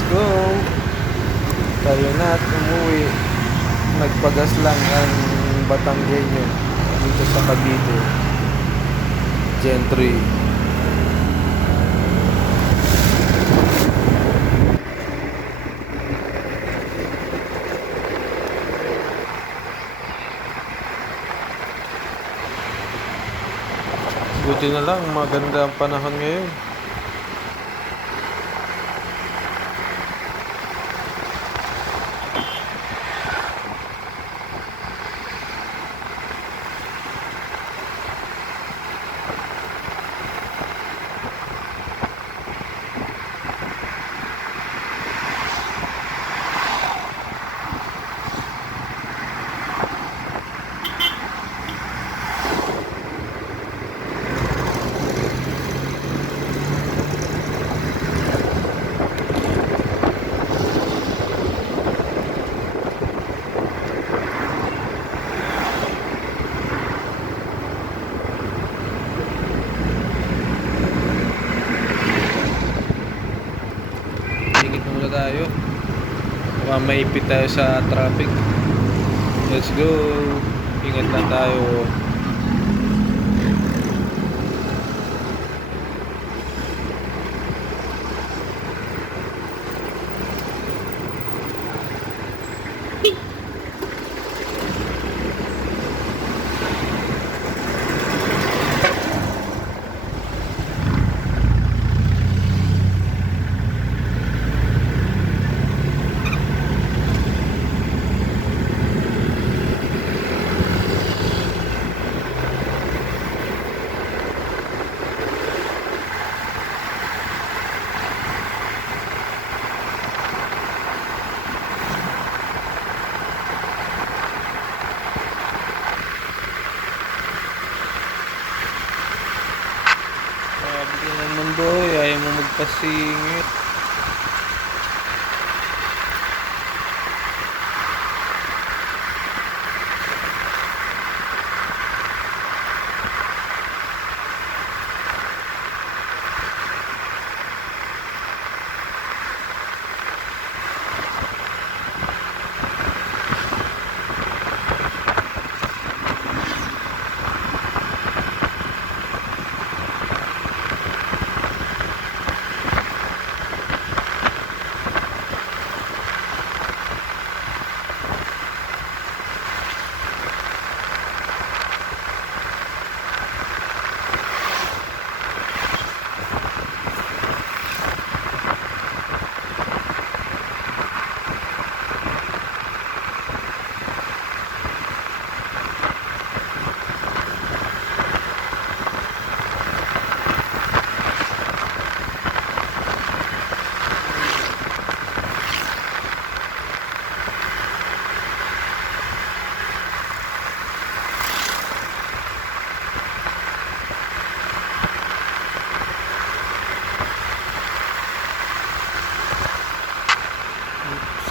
Let's go! Tayo na at umuwi. Nagpagas lang ang Batanggenyo dito sa Cavite. Gentry. Buti na lang, maganda ang panahon ngayon. Ingit muna tayo. Baka maipit tayo sa traffic. Let's go. Ingat lang tayo. Grabe ka naman boy, ayaw mo magpasingit.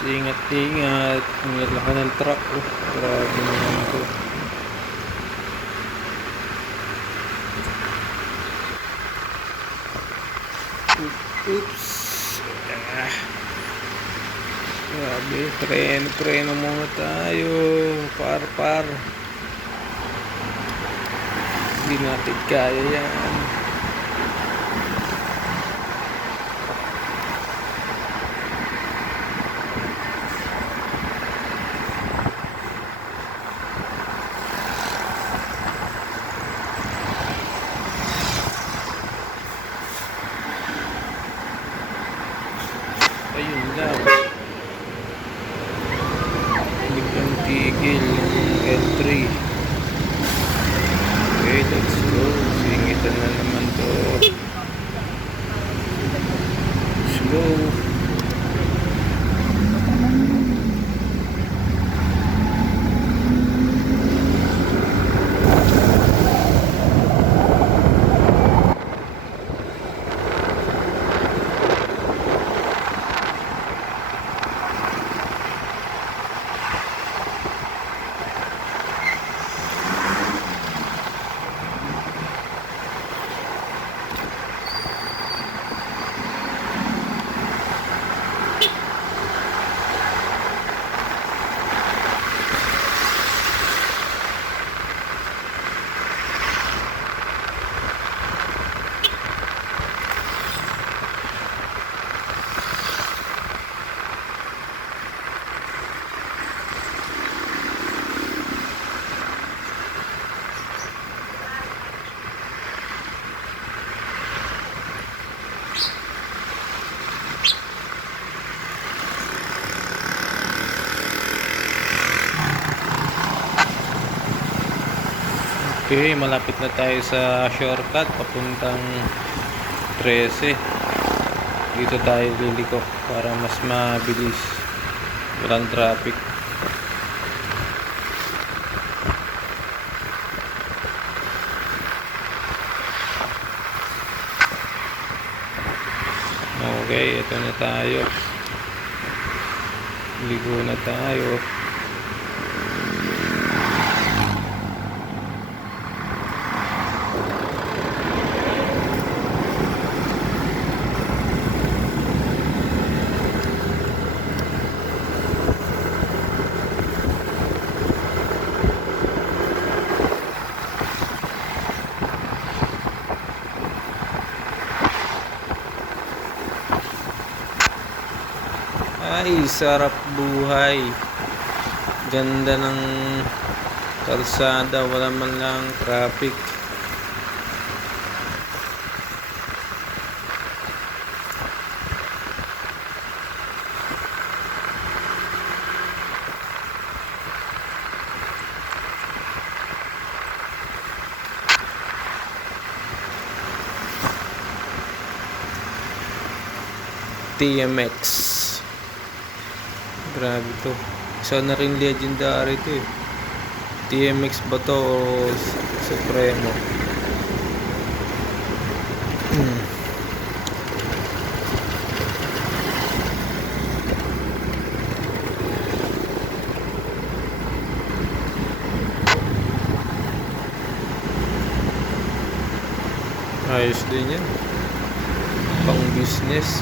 Ingat-ingat. Ang laki ng truck. Oh, grabe naman ito. Oops. Ah. Grabe. Preno muna tayo. Par. Hindi natin kaya yan. Ayun lang. Biglang tigil yung L3. Okay, let's go. Singitan na naman to. Let's go. Okay, malapit na tayo sa shortcut papuntang 13. Dito tayo liliko para mas mabilis. Walang traffic. Okay, ito na tayo. Ligo na tayo. Ay, sarap buhay. Ganda ng kalsada, wala man lang traffic. TMX. Grabe to. Isa na rin legendary to eh. TMX ba to o Supremo? Ayos din yan. Pang business.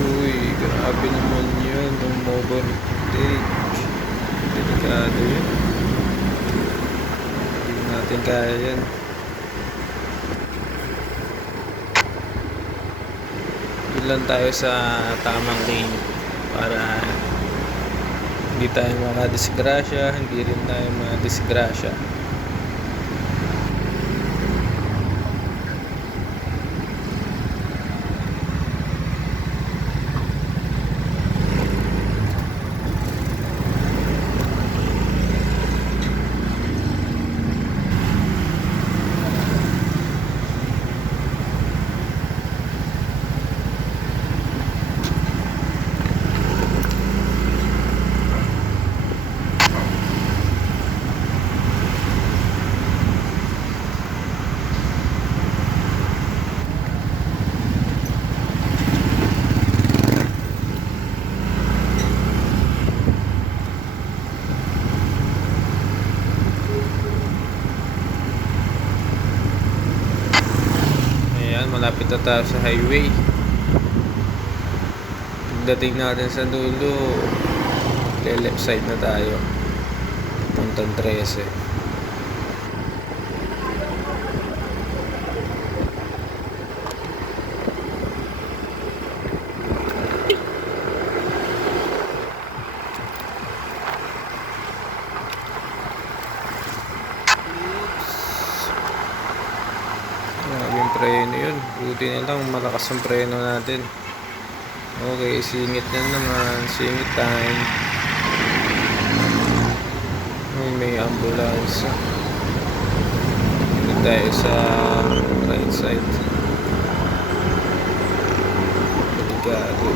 Uy, grabe naman yun. Ang overtake. Delikado yun. Hindi natin kaya yan. Doon lang tayo sa tamang lane para hindi tayo makadisgrasya, hindi rin tayo madisgrasya. Malapit na tayo sa highway. Pagdating natin sa dulo, left side na tayo puntang 13. Preno yun. Buti na lang malakas ang preno natin. Okay, singit na naman. Singit time. May ambulance. Dito tayo sa right side. Delikado.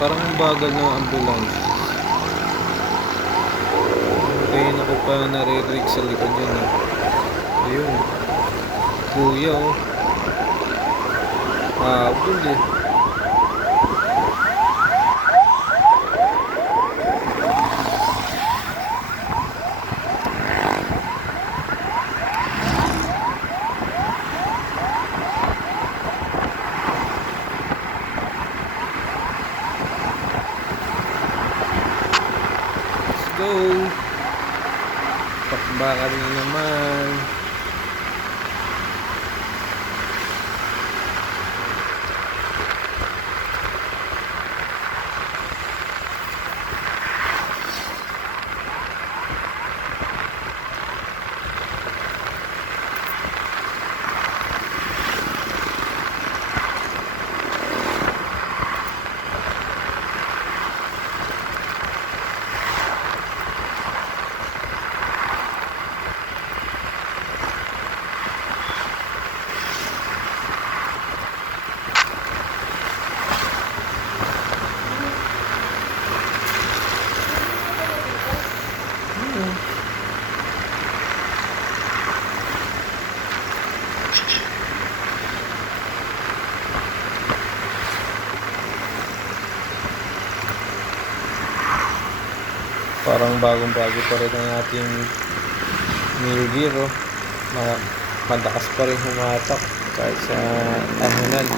Parang ang bagal ng ambulance. Ngayon ako pa nare-rig sa likod yun eh. Ayun. Kuya oh. Habol eh. bakal na naman. Parang bagong-bago pa rin ang ating mill gear, oh. Malakas pa rin humatak kahit sa anunan.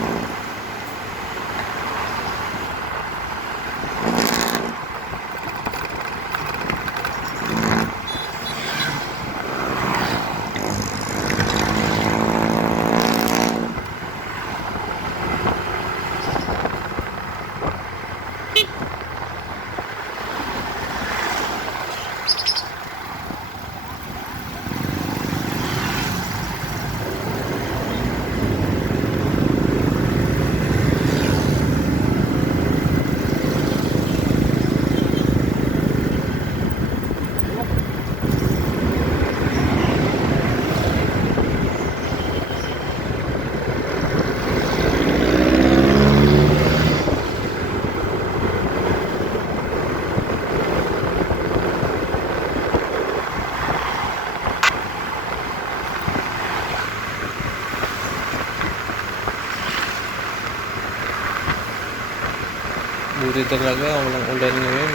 Buti talaga walang ulan ngayon.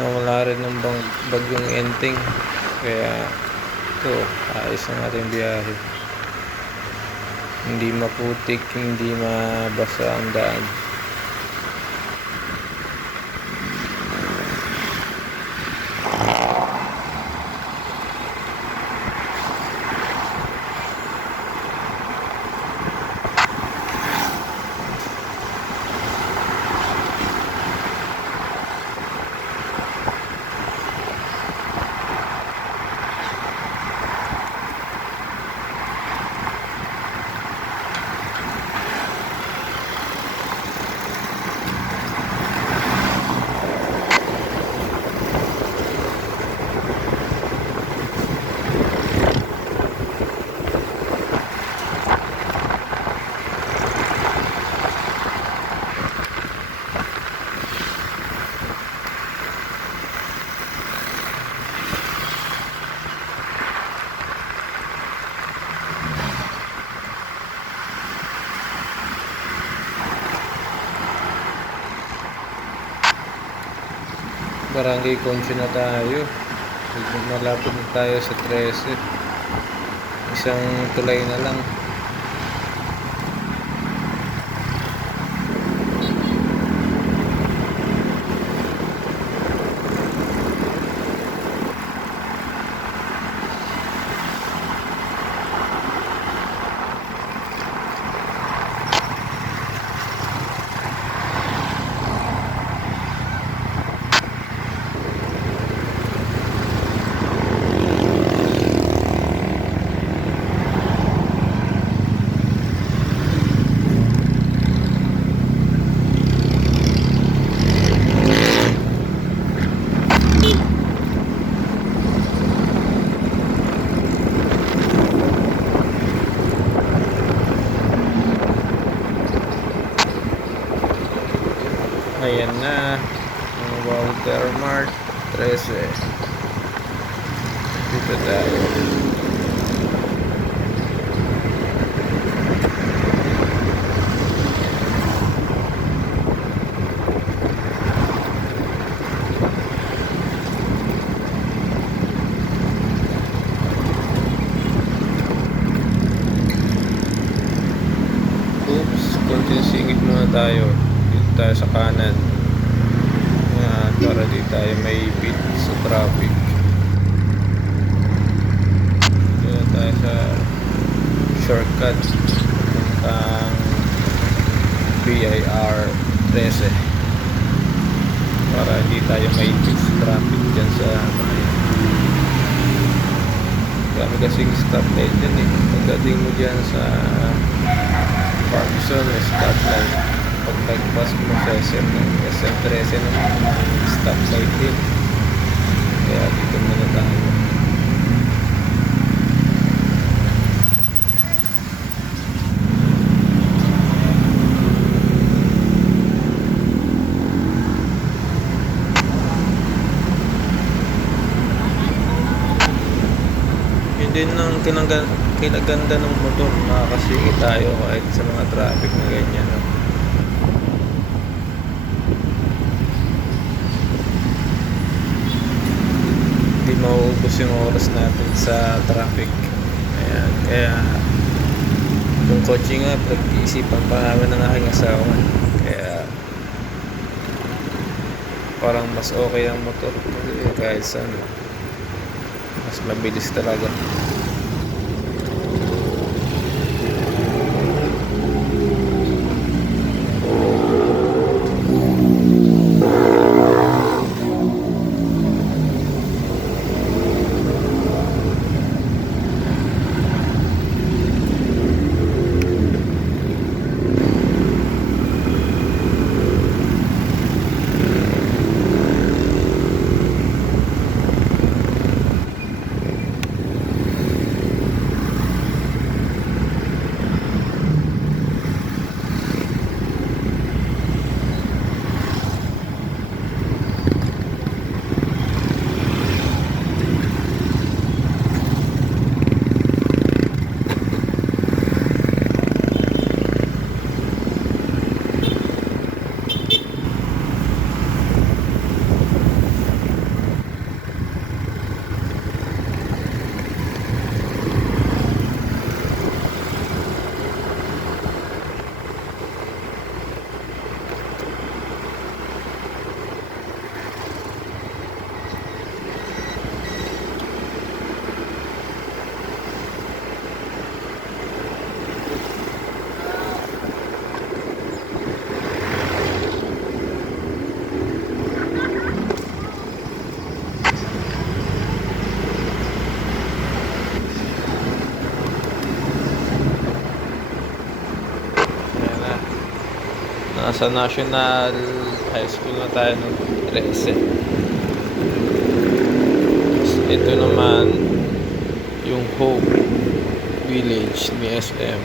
Nawala rin ng bagyong Enteng. Kaya ito, ayos ang ating biyahe. Hindi maputik, hindi mabasa ang daan. Barangay Concho na tayo. Malapit na tayo sa 13. Isang tulay na lang. Ayan na ang Walter Mart 13. Dito tayo. Oops, konting singit muna tayo. Tayo sa kanan para di tayo may beat sa traffic. shortcut papuntang BIR 13 para hindi tayo maipit sa traffic dyan sa bayan. Dami kasing stoplight dyan eh. Pagdating mo dyan sa Parkinson, stoplight. Pag nagpas mo sa SM 13 naman, stoplight din. Kaya dito muna tayo. Yun din ang kinaganda ng motor, makakasingit tayo kahit sa mga traffic na ganyan, no? Hindi mauubos yung oras natin sa traffic. Ayan, kaya yung kotse nga pag-iisipan pa namin ng aking asawa, kaya parang mas okay ang motor kasi kahit saan mas mabilis talaga. Nasa National High School na tayo ng 13. Ito naman yung Hope Village ni SM.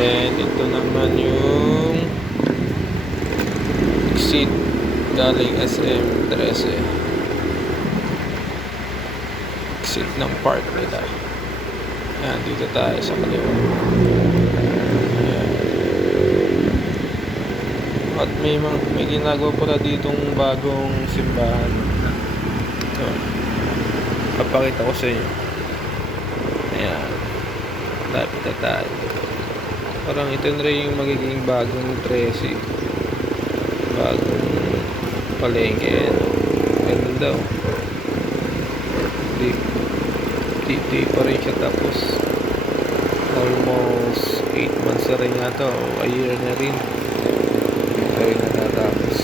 And ito naman yung exit galing SM 13. Exit ng park nila. Yan, dito tayo sa kaliwa. At may ginagawa pala ditong bagong simbahan. So, papakita ko sa inyo. Ayan. Lapit na tayo. Parang ito na rin yung magiging bagong 13. Bagong palengke. Ganun daw. Di pa rin siya tapos. Almost 8 months na rin yata o a year na rin. Ay natatapos.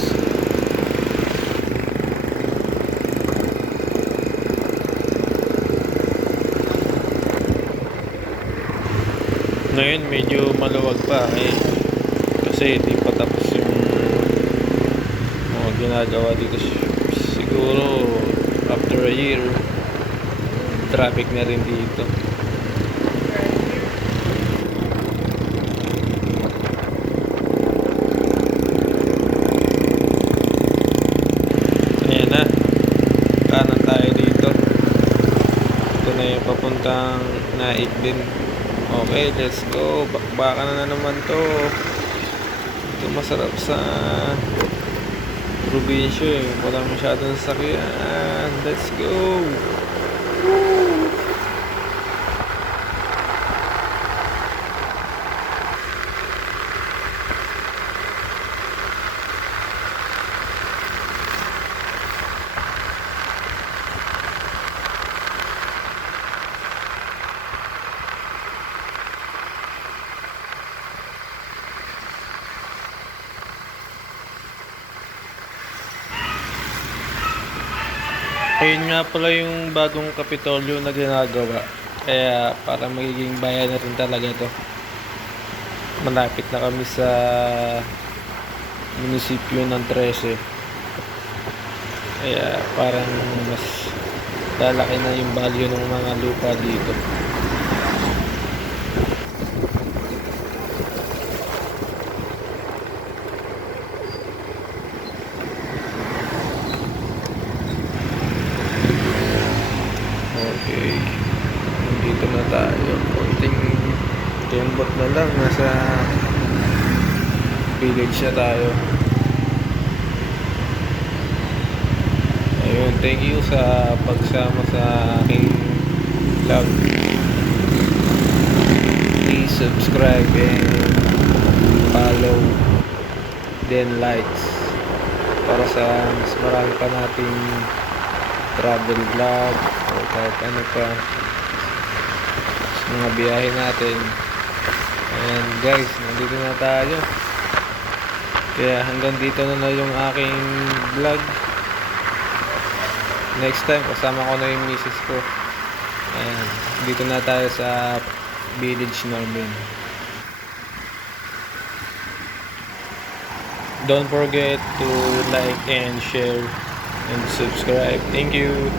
Ngayon medyo maluwag pa kasi di pa tapos yung mga ginagawa dito. Siguro after a year traffic na rin dito. Kanan tayo dito. Ito na yung papuntang Naik din. Okay, let's go. Bakbakan na naman to. Ito masarap sa probinsya eh. Walang masyadong sasakyan. Let's go. Woo! Ayun nga pala yung bagong Kapitolyo na ginagawa. Kaya para magiging bayan na rin talaga to. Malapit na kami sa munisipyo ng 13. Kaya parang mas lalaki na yung value ng mga lupa dito. Okay. Dito na tayo. Konting kembot na lang. Nasa village na tayo. Ayun. Thank you sa pagsama sa aking vlog. Please subscribe and follow. Then likes. Para sa mas marami pa nating travel vlog o kahit ano pa sa mga biyahe natin. And guys, nandito na tayo. Kaya hanggang dito na yung aking vlog. Next time kasama ko na yung misis ko. And dito na tayo sa village namin. Don't forget to like and share and subscribe. Thank you.